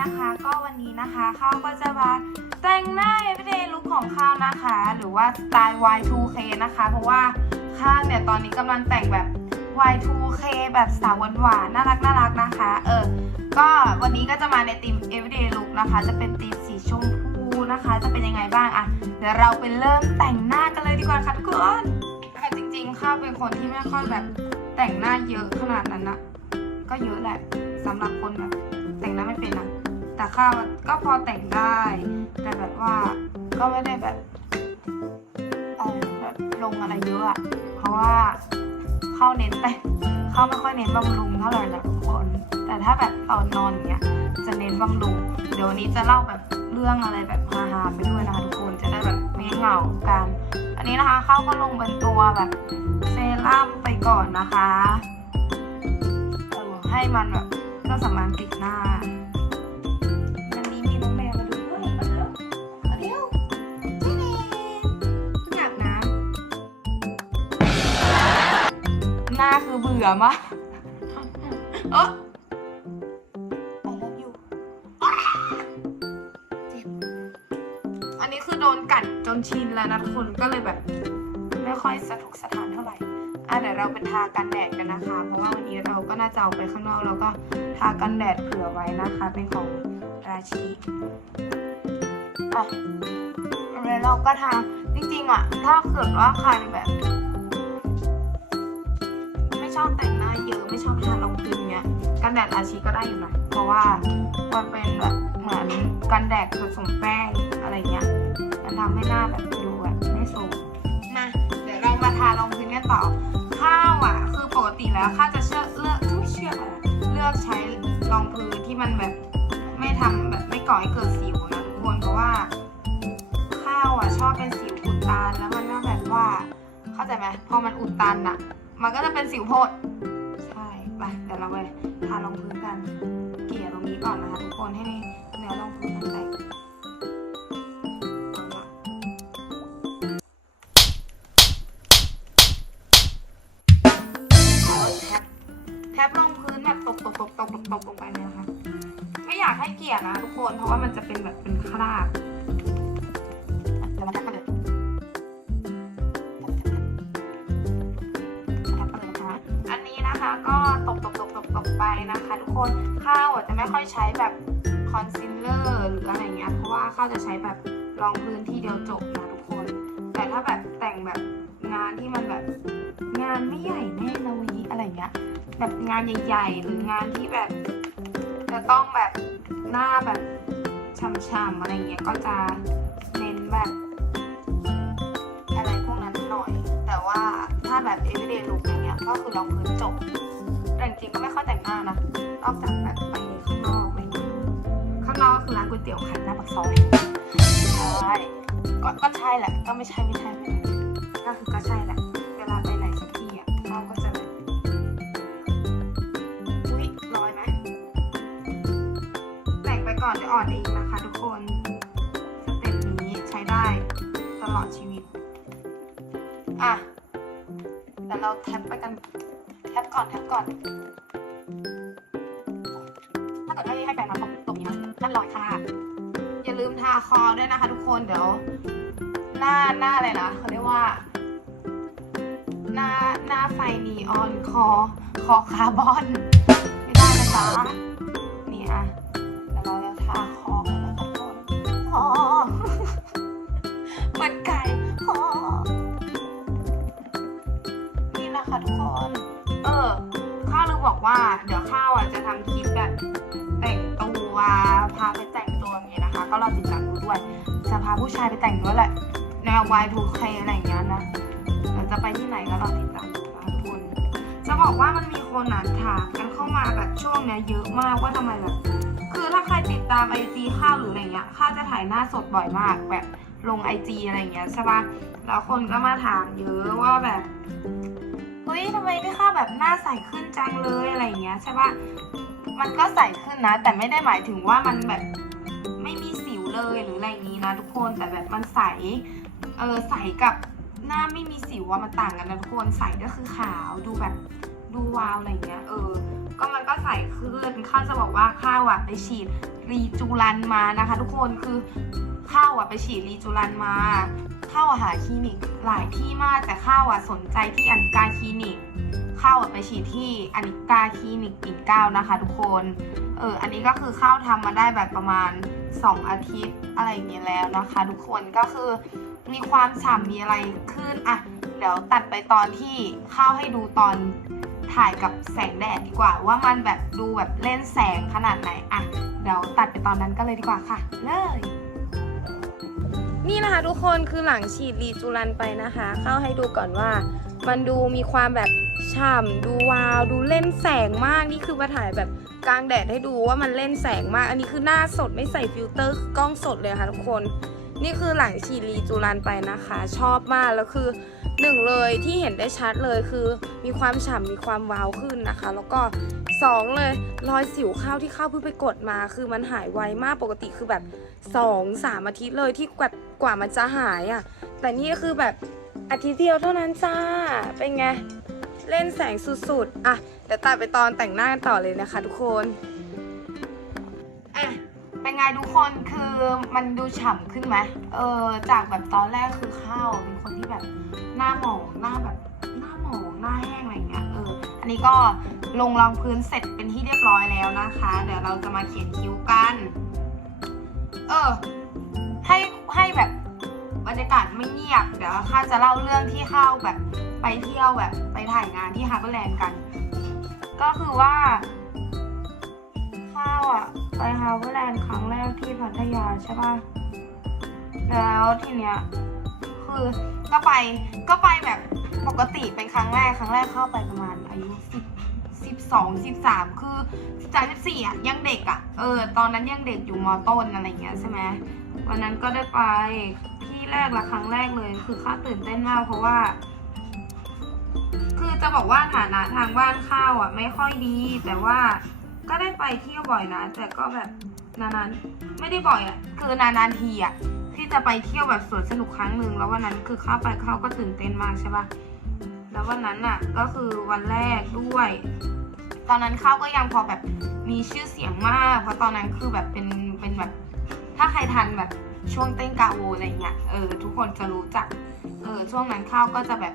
นะคะ ก็วันนี้นะคะข้าวก็จะมาแต่งหน้า everyday look ของข้าวนะคะ หรือว่าสไตล์ Y2K นะคะ เพราะว่าข้าวเนี่ยตอนนี้กำลังแต่งแบบ Y2K แบบสาวหวานๆน่ารักน่ารักนะคะ เออ ก็วันนี้ก็จะมาในธีม everyday look นะคะ จะเป็นธีมสีชมพูนะคะ จะเป็นยังไงบ้างอะเดี๋ยวเราไปเริ่มแต่งหน้ากันเลยดีกว่าค่ะทุกคนค่ะจริงๆข้าวเป็นคนที่ไม่ค่อยแบบแต่งหน้าเยอะขนาดนั้นนะก็เยอะแหละสำหรับคนแบบแต่งหน้าไม่เป็นนะ แต่ข้าวก็พอแต่งได้ แต่แบบว่าก็ไม่ได้แบบเออแบบลงอะไรเยอะอะเพราะว่าเข้าเน้นแต่เข้าไม่ค่อยเน้นบำรุงเท่าไหร่นะทุกคน แต่ถ้าแบบตอนนอนเงี้ยจะเน้นบำรุง เดี๋ยวนี้จะเล่าแบบเรื่องอะไรแบบฮาๆไปด้วยนะคะทุกคนจะได้แบบไม่เหงากัน อันนี้นะคะเข้าก็ลงเป็นตัวแบบเซรั่มไปก่อนนะคะให้มันแบบก็สามารถติดหน้า หน้าคือเบื่อมากเออ I love you อ้าเจ็บอันนี้คือโดนกัดจนชินแล้วนะทุกคนก็เลยแบบ ไม่ค่อยสะทกสะท้านเท่าไหร่อะเดี๋ยวเราไปทากันแดดกันนะคะ เพราะว่าวันนี้เราก็น่าจะออกไปข้างนอกแล้วก็ทากันแดดเผื่อไว้นะคะ เป็นของราชีอะแล้วเราก็ทาจริงๆอะ ถ้าเกิดว่าใครแบบไม่ ชอบแต่งหน้าเยอะไม่ชอบทารองพื้นเนี้ยกันแดดราชีก็ได้อยู่นะเพราะว่ามันเป็นแบบเหมือนกันแดดผสมแป้งอะไรเงี้ยมันทำให้หน้าแบบดูแบบไม่สูงมาเดี๋ยวเรามาทารองพื้นกันต่อข้าวอะ คือปกติแล้วข้าจะเชื่อเลือกเชื่อเลือกใช้รองพื้นที่มันแบบไม่ทำแบบไม่ก่อให้เกิดสิวนะทุกคนเพราะว่าข้าวอะชอบเป็นสิวอุดตันแล้วมันก็แบบว่าเข้าใจไหมพอมันอุดตันอะ มันก็จะเป็นสิวโพดใช่ไปเดี๋ยวเราไปทารองพื้นกัน เกลี่ยตรงนี้ก่อนนะคะทุกคนให้เนื้อรองพื้นมันแตกแท็บแท็บลงพื้นแบบตกตกตกตกตกตกลงไปเลยนะคะไม่อยากให้เกลี่ยนะทุกคนเพราะว่ามันจะเป็นแบบเป็นคราบ จะใช้แบบรองพื้นที่เดียวจบนะทุกคน แต่ถ้าแบบแต่งแบบงานที่มันแบบงานไม่ใหญ่แน่นะวีอะไรเงี้ย แบบงานใหญ่ๆหรืองานที่แบบ จะต้องแบบหน้าแบบช่ำๆอะไรเงี้ยก็จะเน้นแบบอะไรพวกนั้นหน่อย แต่ว่าถ้าแบบ everyday look อย่างเงี้ยก็คือรองพื้นจบแต่จริงก็ไม่ค่อยแต่งหน้านะนอกจากแบบไป ข้าก็คือร้านก๋วยเตี๋ยวขายหน้าปากซอยใช่ก็ก็ใช่แหละ ก็ไม่ใช่ไม่ใช่ไม่ใช่ก็คือก็ใช่แหละ เวลาไปไหนสักที่อะเขาก็จะอุ้ยร้อยไหมแต่งไปก่อนจะอ่อนเองนะคะทุกคนสเต็ปนี้ใช้ได้ตลอดชีวิต อะแต่เราแท็บไปกันแท็บก่อนแท็บก่อนถ้าเกิดให้ให้แฟนมาตรงาลืมทาคอด้วยนะคะ ทุกคนเดี๋ยว หน้าหน้าอะไรนะเขาเรียกว่า หน้าหน้าไฟนีออนคอ คอคาร์บอน ไม่ได้นะจ๊ะนี่อะแต่เราจะทาคอกันนะคะทุกคนคอมือนไก่คอนี่นะคะทุกคน เออข้าวลืมบอกว่า เดี๋ยวข้าวอะจะทำคลิปแบบ แต่งตัวพาไปแต่ง ก็รอติดตามดูด้วยจะพาผู้ชายไปแต่งด้วยแหละแนว Y2K อะไรอย่างเงี้ยนะเดี๋ยวจะไปที่ไหนก็รอติดตามดูนะทุกคนจะบอกว่ามันมีคนอะถามกันเข้ามาแบบช่วงเนี้ยเยอะมากว่าทำไมแบบคือถ้าใครติดตามไอจีข้าวหรืออะไรเงี้ยข้าวจะถ่ายหน้าสดบ่อยมากแบบลงไอจีอะไรเงี้ยใช่ปะแล้วคนก็มาถามเยอะว่าแบบเฮ้ยทำไมพี่ข้าแบบหน้าใสขึ้นจังเลยอะไรเงี้ยใช่ปะมันก็ใสขึ้นนะ แต่ไม่ได้หมายถึงว่ามันแบบ เลยหรืออะไรอย่างนี้นะทุกคนแต่แบบมันใสเออใสกับหน้าไม่มีสิวว่ามันต่างกันนะทุกคนใสก็คือขาวดูแบบดูวาวอะไรอย่างเงี้ยเออ ก็มันก็ใสขึ้นข้าวจะบอกว่าข้าวอะไปฉีดรีจูรันมานะคะ ทุกคนคือข้าวอะไปฉีดรีจูรันมาข้าวอะหาคลินิกหลายที่มากแต่ข้าวอะสนใจที่อันกาคลินิกข้าวอะไปฉีดที่อนิกาคลินิกปิ่นเก้านะคะ ทุกคน เอออันนี้ก็คือข้าวทำมาได้แบบประมาณ 2 อาทิตย์อะไรอย่างเงี้ยแล้วนะคะ ทุกคนก็คือมีความฉ่ำมีอะไรขึ้นอะเดี๋ยวตัดไปตอนที่ข้าวให้ดูตอนถ่ายกับแสงแดดดีกว่า ว่ามันแบบดูแบบเล่นแสงขนาดไหนอะเดี๋ยวตัดไปตอนนั้นก็เลยดีกว่าค่ะ เลยนี่นะคะทุกคนคือหลังฉีดรีจูรันไปนะคะ เข้าให้ดูก่อนว่า มันดูมีความแบบฉ่ำดูวาวดูเล่นแสงมากนี่คือมาถ่ายแบบกลางแดดให้ดูว่ามันเล่นแสงมาก อันนี้คือหน้าสดไม่ใส่ฟิลเตอร์กล้องสดเลยค่ะทุกคน นี่คือหลังฉีรีจูรันไปนะคะ ชอบมากแล้วคือหนึ่งเลยที่เห็นได้ชัดเลยคือ มีความฉ่ำมีความวาวขึ้นนะคะ แล้วก็สองเลยรอยสิวข้าวที่ข้าวเพิ่งไปกดมา คือมันหายไวมากปกติคือแบบสองสามอาทิตย์เลยที่กว่ากว่ามันจะหายอะ่ะแต่นี่คือแบบ อาทิตย์เดียวเท่านั้นจ้า เป็นไง เล่นแสงสุดๆ อะ เดี๋ยวตัดไปตอนแต่งหน้ากันต่อเลยนะคะทุกคน อะ เป็นไงทุกคนคือมันดูฉ่ำขึ้นไหมเออ จากแบบตอนแรกคือข้าวเป็นคนที่แบบหน้าหมองหน้าแบบหน้าหมองหน้าแห้งอะไรอย่างเงี้ย เออ อันนี้ก็ลงรองพื้นเสร็จเป็นที่เรียบร้อยแล้วนะคะ เดี๋ยวเราจะมาเขียนคิ้วกัน เออ ให้ให้แบบ บรรยากาศไม่เงียบ เดี๋ยวข้าจะเล่าเรื่องที่เข้าแบบไปเที่ยวแบบไปถ่ายงานที่ฮาร์เบอร์แลนด์กัน ก็คือว่าข้าวอะไปฮาร์เบอร์แลนด์ครั้งแรกที่พัทยาใช่ป่ะ แล้วทีเนี้ยคือก็ไปก็ไปแบบปกติเป็นครั้งแรกครั้งแรกเข้าไปประมาณอายุสิบสิบสองสิบสามคือสิบสามสิบสี่อะยังเด็กอะเออตอนนั้นยังเด็กอยู่มอต้นอะไรเงี้ยใช่ไหมวันนั้นก็ได้ไปที่ แรกละครั้งแรกเลย คือข้าตื่นเต้นมากเพราะว่า คือจะบอกว่าฐานะทางบ้านข้าวอะ ไม่ค่อยดี แต่ว่าก็ได้ไปเที่ยวบ่อยนะ แต่ก็แบบนานๆไม่ได้บ่อยอะคือนานๆทีอะที่จะไปเที่ยวแบบสวนสนุกครั้งหนึ่งแล้ววันนั้นคือข้าไปเข้าก็ตื่นเต้นมากใช่ปะแล้ววันนั้นอะ ก็คือวันแรกด้วย ตอนนั้นข้าก็ยังพอแบบมีชื่อเสียงมาก เพราะตอนนั้นคือแบบเป็นเป็นแบบถ้าใครทันแบบ ช่วงเต้นกาโวอะไรเงี้ยเออทุกคนจะรู้จักเออช่วงนั้นข้าวก็จะแบบ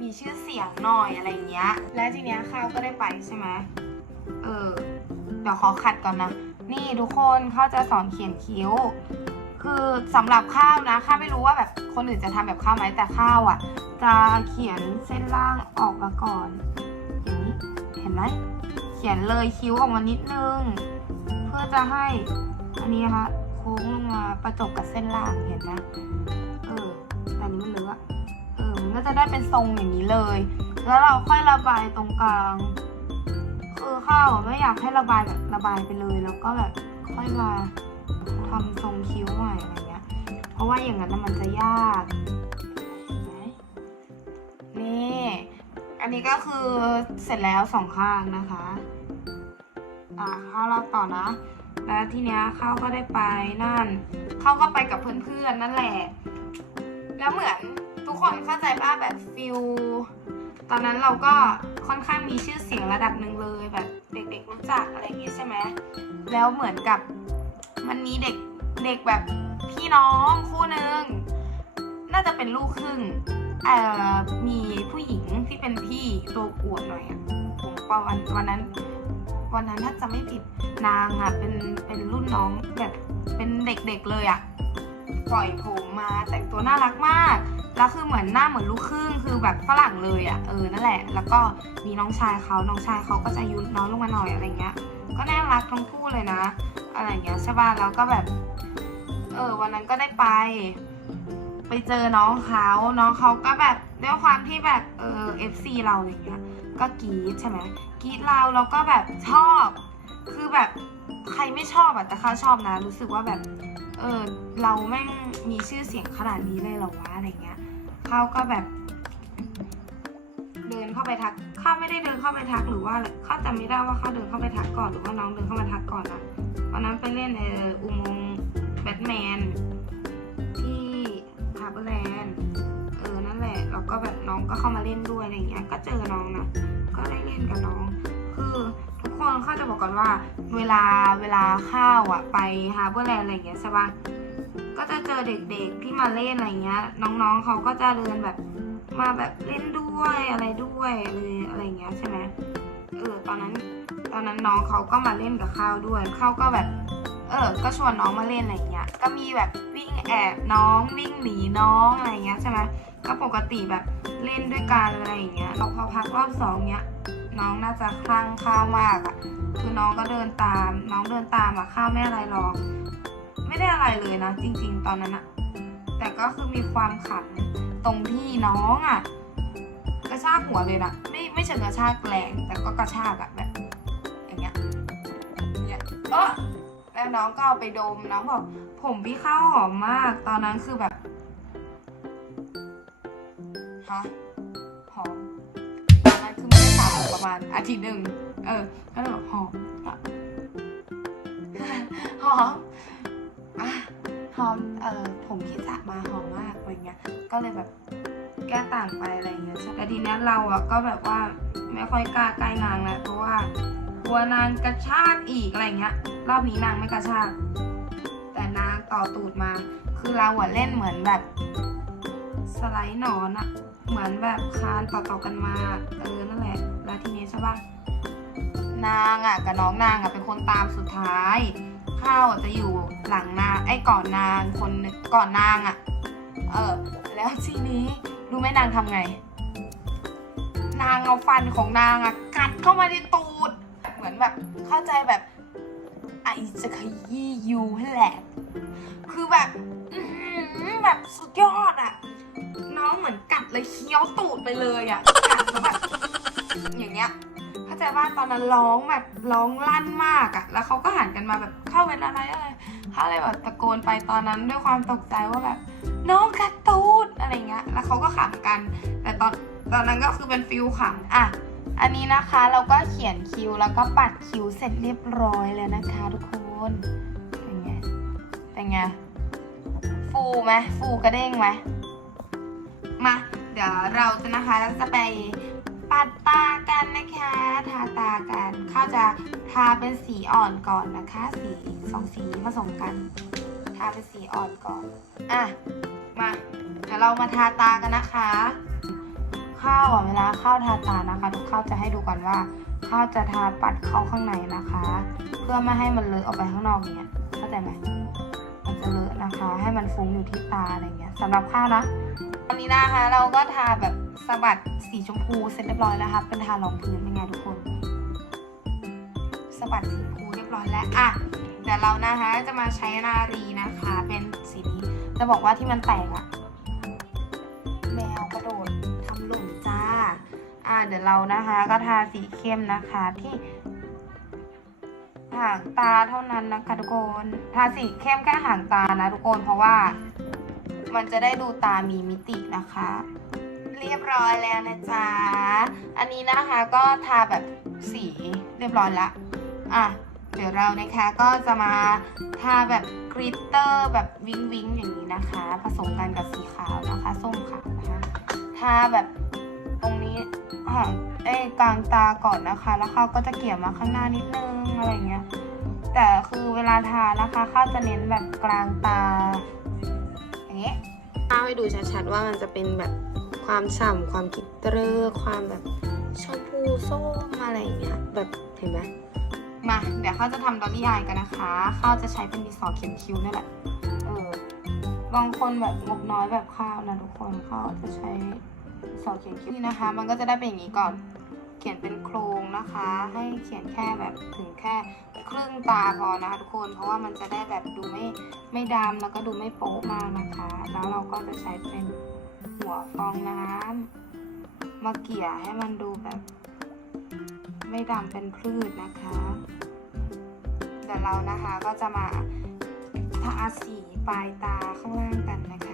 มีชื่อเสียงหน่อยอะไรเงี้ย และทีเนี้ยข้าวก็ได้ไปใช่ไหมเออเดี๋ยวขอขัดก่อนนะ นี่ทุกคนข้าวจะสอนเขียนคิ้ว คือสำหรับข้าวนะข้าไม่รู้ว่าแบบคนอื่นจะทำแบบข้าวไหมแต่ข้าวอะ จะเขียนเส้นล่างออกมาก่อนอย่างนี้เห็นไหมเขียนเลยคิ้วออกมานิดนึง เพื่อจะให้อันนี้นะคะ ค้งลงมาประจบกับเส้นล่างเห็นไหมเออแต่นี้มันเลอะเออมันก็จะได้เป็นทรงอย่างนี้เลย แล้วเราค่อยระบายตรงกลางคือข้าวไม่อยากให้ระบายแบบระบายไปเลย แล้วก็แบบค่อยมาทำทรงคิ้วใหม่อะไรเงี้ย เพราะว่าอย่างนั้นมันจะยากนี่อันนี้ก็คือเสร็จแล้วสองข้างนะคะ อ่าข้าวเราต่อนะ แล้วทีเนี้ยเขาก็ได้ไปนั่นเขาก็ไปกับเพื่อนๆนั่นแหละ แล้วเหมือนทุกคนเข้าใจป่ะแบบฟิลตอนนั้นเราก็ค่อนข้างมีชื่อเสียงระดับหนึ่งเลยแบบเด็กๆรู้จักอะไรอย่างงี้ใช่ไหมแล้วเหมือนกับมันมีเด็กเด็กแบบพี่น้องคู่หนึ่งน่าจะเป็นลูกครึ่งเอ่อมีผู้หญิงที่เป็นพี่ตัวอวบหน่อยอะผมปวันวันนั้น วันนั้นถ้าจะไม่ผิดนางอะเป็นเป็นรุ่นน้องแบบเป็นเด็กๆเลยอะปล่อยผมมาแต่งตัวน่ารักมาก แล้วคือเหมือนหน้าเหมือนลูกครึ่งคือแบบฝรั่งเลยอะ่ะเออนั่นแหละ แล้วก็มีน้องชายเขาน้องชายเขาก็จะยุน้อยลงมาหน่อยอะไรเงี้ย ก็น่ารักทั้งคู่เลยนะ อะไรเงี้ยใช่ป่ะแล้วก็แบบ เออ วันนั้นก็ได้ไป ไปเจอน้องเขาน้องเขาก็แบบด้วยความที่แบบเออ FC เราอะไรเงี้ย ก็กรีดใช่ไหมกรีดเราแล้วก็แบบชอบ คือแบบใครไม่ชอบอะแต่ข้าชอบนะ รู้สึกว่าแบบเออเราแม่งมีชื่อเสียงขนาดนี้เลยเหรอวะอะไรเงี้ยเขาก็แบบเดินเข้าไปทักข้าไม่ได้เดินเข้าไปทักหรือว่าข้าจำไม่ได้ว่าข้าเดินเข้าไปทักก่อนหรือว่าน้องเดินเข้ามาทักก่อนอะวันนั้นไปเล่นเอออุโมงค์แบทแมนที่ฮาร์เบอร์แลนด์ แล้วก็แบบน้องก็เข้ามาเล่นด้วยอะไรเงี้ย ก็เจอน้องนะ ก็ได้เล่นกับน้อง คือทุกคนเข้าจะบอกก่อนว่า เวลาเวลาข้าวอะไปฮาร์เบอร์แลนด์อะไรเงี้ยใช่ปะก็จะเจอเด็กๆที่มาเล่นอะไรเงี้ย น้องๆเขาก็จะเดินแบบมาแบบเล่นด้วยอะไรด้วยอะไรอะไรเงี้ยใช่ไหมเออตอนนั้นตอนนั้นน้องเขาก็มาเล่นกับข้าวด้วยข้าวก็แบบเออ ก็ชวนน้องมาเล่นอะไรเงี้ย ก็มีแบบวิ่งแอบน้องวิ่งหนีน้องอะไรเงี้ยใช่ไหม ก็ปกติแบบเล่นด้วยกันอะไรอย่างเงี้ยพอพักรอบสองเนี้ยน้องน่าจะคลั่งข้าวมากอะ่ะคือน้องก็เดินตาม น้องเดินตามอะ่ะข้าวไม่อะไรหรอก ไม่ได้อะไรเลยนะ จริง ๆ ตอนนั้นอะแต่ก็คือมีความขันตรงที่น้องอะ่ะกระชากหัวเลยนะไม่ไม่เชิงกระชากแรงแต่ก็กระชากอะแบบอย่างเงี้ยเงี้ยเออแล้วน้องก็เอาไปดมน้องบอกผมพี่ข้าวหอมมาก ตอนนั้นคือแบบะหอมตอนนั้นคือไม่ได้สระผมประมาณอาทิตย์หนึ่งเออก็เลยแบบหอมหอมอะหอมเออผมที่สระมาหอมมากอะไรเงี้ย ก็เลยแบบแก้ต่างไปอะไรเงี้ยใช่แต่ทีเนี้ยเราอะก็แบบว่าไม่ค่อยกล้าใกล้นางแล้วเพราะว่ากลัวนางกระชากอีกอะไรเงี้ย รอบนี้นางไม่กระชากแต่นางต่อตูดมา คือเราอะเล่นเหมือนแบบ ไลด์หนอนอะเหมือนแบบคานต่อๆกันมา เออ นั่นแหละ แล้วทีนี้ใช่ปะนางอะกับน้องนางอะเป็นคนตามสุดท้าย ข้าวจะอยู่หลังนางไอ้ก่อนนางคนหนึ่งก่อนนางอะเออ แล้วทีนี้รู้ไหมนางทำไง นางเอาฟันของนางอะกัดเข้ามาที่ตูด เหมือนแบบเข้าใจแบบไอจะขยี้ยูให้แหลกคือแบบแบบสุดยอดอะ น้องเหมือนกัดเลยเคี้ยวตูดไปเลยอะกัดแล้วแบบอย่างเงี้ยเข้าใจว่าตอนนั้นร้องแบบร้องลั่นมากอะแล้วเขาก็หันกันมาแบบเข้าเป็นอะไรอะไรเขาเลยแบบตะโกนไปตอนนั้นด้วยความตกใจว่าแบบ น้องกัดตูดอะไรเงี้ย แล้วเขาก็ขำกัน แต่ตอนตอนนั้นก็คือเป็นฟิลขำอะอันนี้นะคะเราก็เขียนคิวแล้วก็ปัดคิวเสร็จเรียบร้อยแล้วนะคะ ทุกคนเป็นไงเป็นไงฟูไหมฟูกระเด้งไหม มา เดี๋ยวเราจะนะคะเราจะไปปัดตากันนะคะ ทาตากันข้าวจะทาเป็นสีอ่อนก่อนนะคะ สีสองสีผสมกัน ทาเป็นสีอ่อนก่อน อะ มา เดี๋ยวเรามาทาตากันนะคะ ข้าวอะเวลาข้าวทาตานะคะทุกข้าวจะให้ดูก่อนว่าข้าวจะทาปัดเข้าข้างในนะคะ เพื่อไม่ให้มันเลอะออกไปข้างนอกอย่างเงี้ยเข้าใจไหม เลอะนะคะ ให้มันฟุ้งอยู่ที่ตาอะไรเงี้ยสำหรับข้าวนะตอนนี้นะคะเราก็ทาแบบสะบัดสีชมพูเสร็จเรียบร้อยแล้วค่ะเป็นทารองพื้นเป็นไงทุกคนสะบัดสีชมพูเรียบร้อยแล้วอะเดี๋ยวเรานะคะจะมาใช้นารีนะคะ เป็นสีนี้จะบอกว่าที่มันแตกอะแมวกระโดดทำหล่นจ้าอ่าเดี๋ยวเรานะคะ ก็ทาสีเข้มนะคะที่ หางตาเท่านั้นนะคะทุกคนทาสีเข้มแค่หางตานะทุกคนเพราะว่า มันจะได้ดูตามีมิตินะคะ เรียบร้อยแล้วนะจ๊ะอันนี้นะคะก็ทาแบบสีเรียบร้อยละอะเดี๋ยวเรานะคะก็จะมาทาแบบกริตเตอร์แบบวิงวิงอย่างนี้นะคะ ผสมกันกับสีขาวนะคะ ส้มขาวนะคะทาแบบ ตรงนี้ห่างเอ้ยกลางตาก่อนนะคะ แล้วเขาก็จะเกี่ยวมาข้างหน้านิดนึงอะไรเงี้ย แต่คือเวลาทานะคะข้าจะเน้นแบบกลางตา อย่างเงี้ยข้าให้ดูชัดๆว่ามันจะเป็นแบบความฉ่ำความกลิตเตอร์ความแบบชมพูส้มอะไรอย่างเงี้ยแบบเห็นไหมมาเดี๋ยวข้าจะทำดอลลี่อายกันนะคะข้าจะใช้เป็นดินสอเขียนคิ้วนี่แหละเออบางคนแบบงบน้อยแบบข้าวนะทุกคนเขาจะใช้ สอเขียนคิ้วนี่นะคะ มันก็จะได้เป็นอย่างนี้ก่อน เขียนเป็นโครงนะคะ ให้เขียนแค่แบบถึงแค่ครึ่งตาพอนะคะทุกคน เพราะว่ามันจะได้แบบดูไม่ไม่ดำแล้วก็ดูไม่โป๊ะมากนะคะ แล้วเราก็จะใช้เป็นหัวฟองน้ำมาเกี่ยให้มันดูแบบ ไม่ดำเป็นพืชนะคะเดี๋ยวเรานะคะก็จะมาทาสีปลายตาข้างล่างกันนะคะ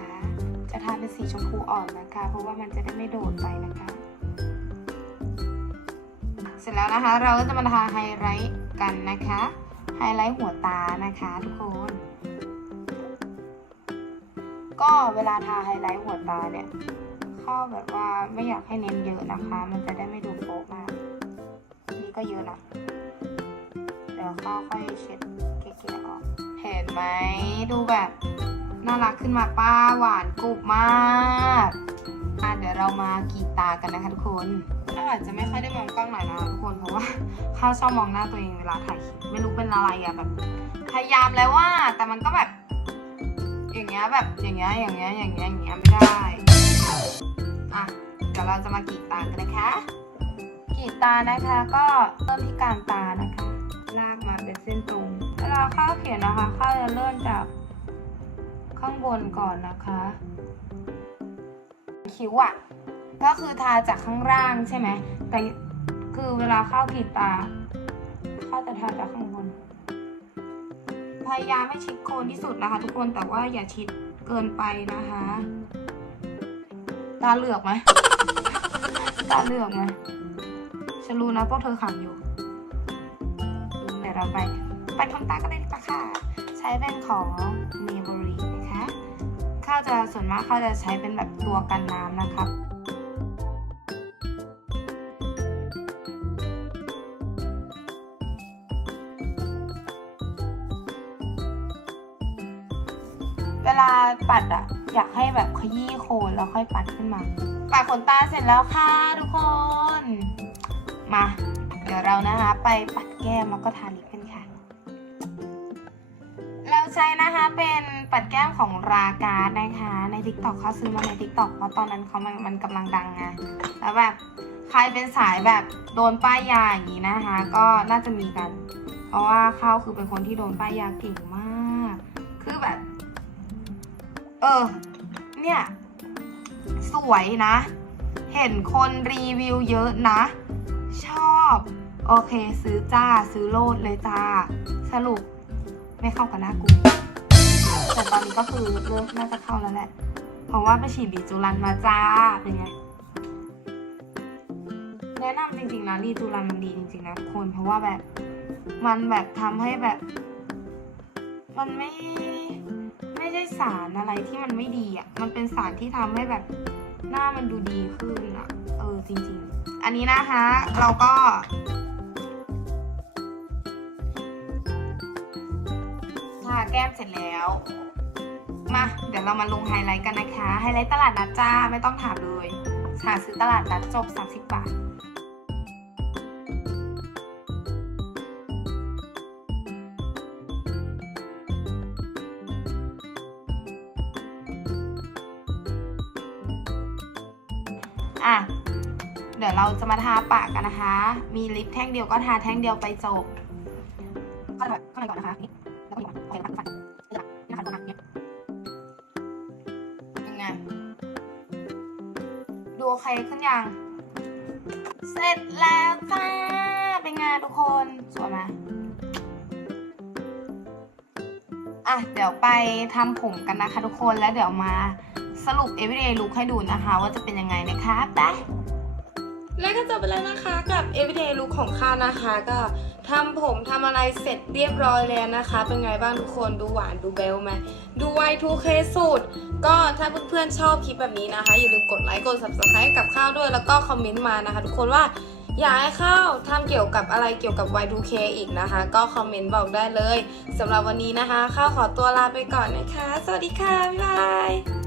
จะทาเป็นสีชมพูอ่อนนะคะ เพราะว่ามันจะได้ไม่โดดไปนะคะ เสร็จแล้วนะคะ เราก็จะมาทาไฮไลท์กันนะคะ ไฮไลท์หัวตานะคะทุกคน ก็เวลาทาไฮไลท์หัวตาเนี่ยเข้าแบบว่าไม่อยากให้เน้นเยอะนะคะ มันจะได้ไม่ดูโป๊ะมาก นี่ก็เยอะนะ เดี๋ยวข้าค่อยเช็ดเกลี่ยออก เห็นไหมดูแบบ น่ารักขึ้นมาป้าหวานกรุบมากอะเดี๋ยวเรามากีดตากันนะคะทุกคนข้าวอาจจะไม่ค่อยได้มองกล้องหน่อยนะทุกคนเพราะว่าข้าชอบมองหน้าตัวเองเวลาถ่ายคลิปไม่รู้เป็นอะไรอะแบบ พยายามแล้วว่า แต่มันก็แบบ อย่างเงี้ยแบบอย่างเงี้ยอย่างเงี้ยอย่างเงี้ยอย่างเงี้ยไม่ได้อะเดี๋ยวเราจะมากีดตากันนะคะกีดตานะคะก็เริ่มที่กลางตานะคะ ลากมาเป็นเส้นตรงเวลาข้าวเขียนนะคะข้าวจะเริ่มจาก ข้างบนก่อนนะคะ คิ้วอะก็คือทาจากข้างล่างใช่ไหม แต่คือเวลาเข้าวกรีดตาข้าจะทาจากข้างบน พยายามไม่ชิดโคนที่สุดนะคะ ทุกคน แต่ว่าอย่าชิดเกินไปนะคะ ตาเหลือกไหม ตาเหลือกไหมฉันรู้นะพวกเธอขำอยู่เดี๋ยวเราไป ไปทำตากันเลยดีกว่าค่ะ ใช้เป็นของ m a y b l i n นะคะ ข้าจะส่วนมากข้าจะใช้เป็นแบบตัวกันน้ำนะครับเวลาปัดอะอยากให้แบบขยี้โคนแล้วค่อยปัดขึ้นมาปัดขนตาเสร็จแล้วค่ะทุกคน มา เดี๋ยวเรานะคะ ไปปัดแก้มแล้วก็ทาลิปกันค่ะเรา ใช้นะคะเป็นปัดแก้มของราการดนะคะ ใน t ิ k t o k เขาซื้อมาใน t ิ k t o k เพราะตอนนั้นเขามันมันกำลังดังไงแล้วแบบใครเป็นสายแบบโดนป้ายยาอย่างนี้นะคะ ก็น่าจะมีกัน เพราะว่าเขาคือเป็นคนที่โดนป้ายยาเก่งมาก คือแบบ เออ เนี่ย สวยนะ เห็นคนรีวิวเยอะนะ ชอบ โอเค ซื้อจ้าซื้อโลดเลยจ้า สรุป ไม่เข้ากับหน้ากูแต่ตอนนี้ก็คือเริ่มน่าจะเข้าแล้วแหละ เพราะว่าไปฉีดดีจูรันมาจ้า เป็นไง แนะนำจริงๆนะดีจูรันมันดีจริงๆนะทุกคน เพราะว่าแบบมันแบบทำให้แบบ มันไม่ไม่ใช่สารอะไรที่มันไม่ดีอะ มันเป็นสารที่ทำให้แบบหน้ามันดูดีขึ้นอะ เออจริง ๆ อันนี้นะคะ เราก็าแก้มเสร็จแล้ว มาเดี๋ยวเรามาลงไฮไลท์กันนะคะ ไฮไลท์ตลาดนัดจ้าไม่ต้องถามเลยหาซื้อตลาดนัดจบ 30 บาทอะ เดี๋ยวเราจะมาทาปากกันนะคะ มีลิปแท่งเดียวก็ทาแท่งเดียวไปจบ ขึ้นยัง เสร็จแล้วจ้า เป็นไงทุกคนสวยไหมอะ เดี๋ยวไปทำผมกันนะคะทุกคนแล้วเดี๋ยวมาสรุป everyday look ให้ดูนะคะ ว่าจะเป็นยังไงนะคะไป และก็จบไปแล้วนะคะกับ everyday look ของข้านะคะ ก็ทำผมทำอะไรเสร็จเรียบร้อยแล้วนะคะ เป็นไงบ้างทุกคนดูหวานดูเบลไหมดู Y2K สุดก็ถ้าเพื่อนๆชอบคลิปแบบนี้นะคะ อย่าลืมกดไลค์กด subscribe กับข้าวด้วย แล้วก็คอมเมนต์มานะคะ ทุกคนว่าอยากให้ข้าวทำเกี่ยวกับอะไรเกี่ยวกับ Y2K อีกนะคะ ก็คอมเมนต์บอกได้เลยสำหรับวันนี้นะคะ ข้าวขอตัวลาไปก่อนนะคะ สวัสดีค่ะ บ๊ายบาย